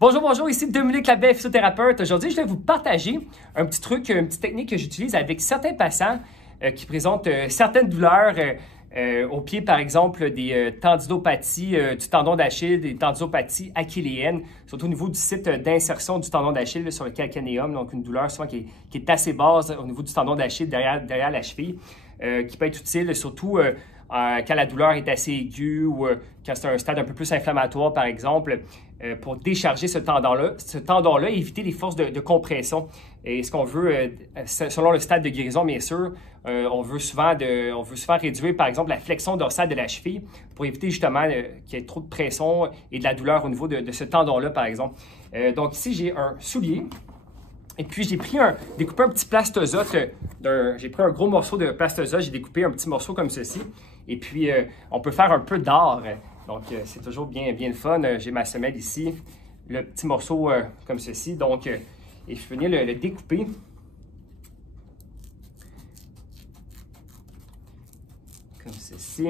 Bonjour, bonjour, ici Dominique Labelle, physiothérapeute. Aujourd'hui, je vais vous partager un petit truc, une petite technique que j'utilise avec certains patients qui présentent certaines douleurs au pied, par exemple, des tendinopathies du tendon d'Achille, des tendinopathies achilléennes, surtout au niveau du site d'insertion du tendon d'Achille sur le calcanéum, donc une douleur souvent qui est assez basse au niveau du tendon d'Achille derrière la cheville, qui peut être utile surtout quand la douleur est assez aiguë ou quand c'est un stade un peu plus inflammatoire, par exemple, pour décharger ce tendon-là et éviter les forces de compression. Et ce qu'on veut, selon le stade de guérison, bien sûr, on veut souvent réduire, par exemple, la flexion dorsale de la cheville pour éviter justement qu'il y ait trop de pression et de la douleur au niveau de ce tendon-là, par exemple. Donc ici, j'ai un soulier. Et puis, j'ai découpé un petit plastozote, j'ai pris un gros morceau de plastozote, j'ai découpé un petit morceau comme ceci. Et puis, on peut faire un peu d'art. Donc, c'est toujours bien le fun. J'ai ma semelle ici, le petit morceau comme ceci. Donc, et je vais venir le découper. Comme ceci.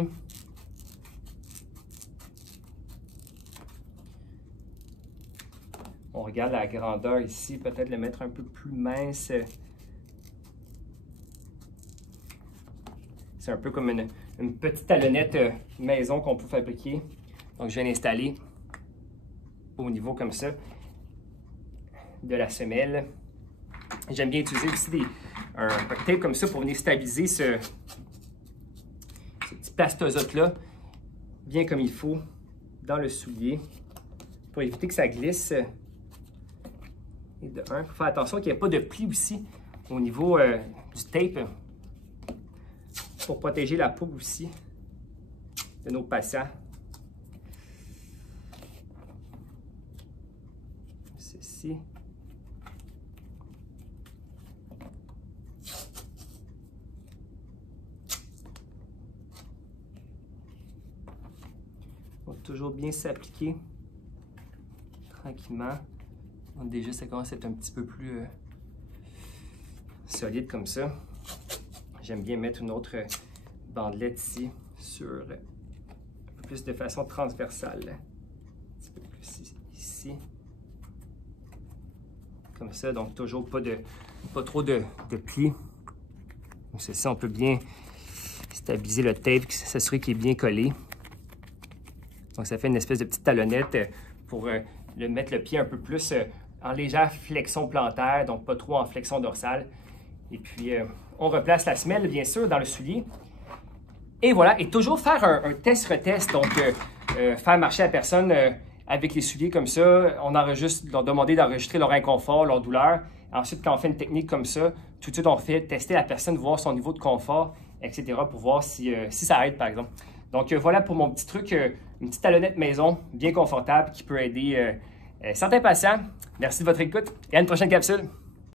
On regarde la grandeur ici, peut-être le mettre un peu plus mince. C'est un peu comme une petite talonnette maison qu'on peut fabriquer. Donc, je viens l'installer au niveau comme ça de la semelle. J'aime bien utiliser aussi un tape comme ça pour venir stabiliser ce petit plastozote-là bien comme il faut dans le soulier pour éviter que ça glisse. Et de un, il faut faire attention qu'il n'y ait pas de pli aussi au niveau du tape pour protéger la peau aussi de nos patients. Ceci. On va toujours bien s'appliquer tranquillement. Donc déjà, ça commence à être un petit peu plus solide comme ça. J'aime bien mettre une autre bandelette ici sur un peu plus de façon transversale. Un petit peu plus ici. Comme ça, donc toujours pas trop de plis. Donc c'est ça, on peut bien stabiliser le tape, s'assurer qu'il est bien collé. Donc ça fait une espèce de petite talonnette pour mettre le pied un peu plus en légère flexion plantaire, donc pas trop en flexion dorsale. Et puis, on replace la semelle, bien sûr, dans le soulier. Et voilà, et toujours faire un test-retest, donc faire marcher la personne avec les souliers comme ça. On enregistre, leur demander d'enregistrer leur inconfort, leur douleur. Ensuite, quand on fait une technique comme ça, tout de suite, on fait tester la personne, voir son niveau de confort, etc., pour voir si ça aide, par exemple. Donc, voilà pour mon petit truc, une petite talonnette maison, bien confortable, qui peut aider certains patients. Merci de votre écoute et à une prochaine capsule.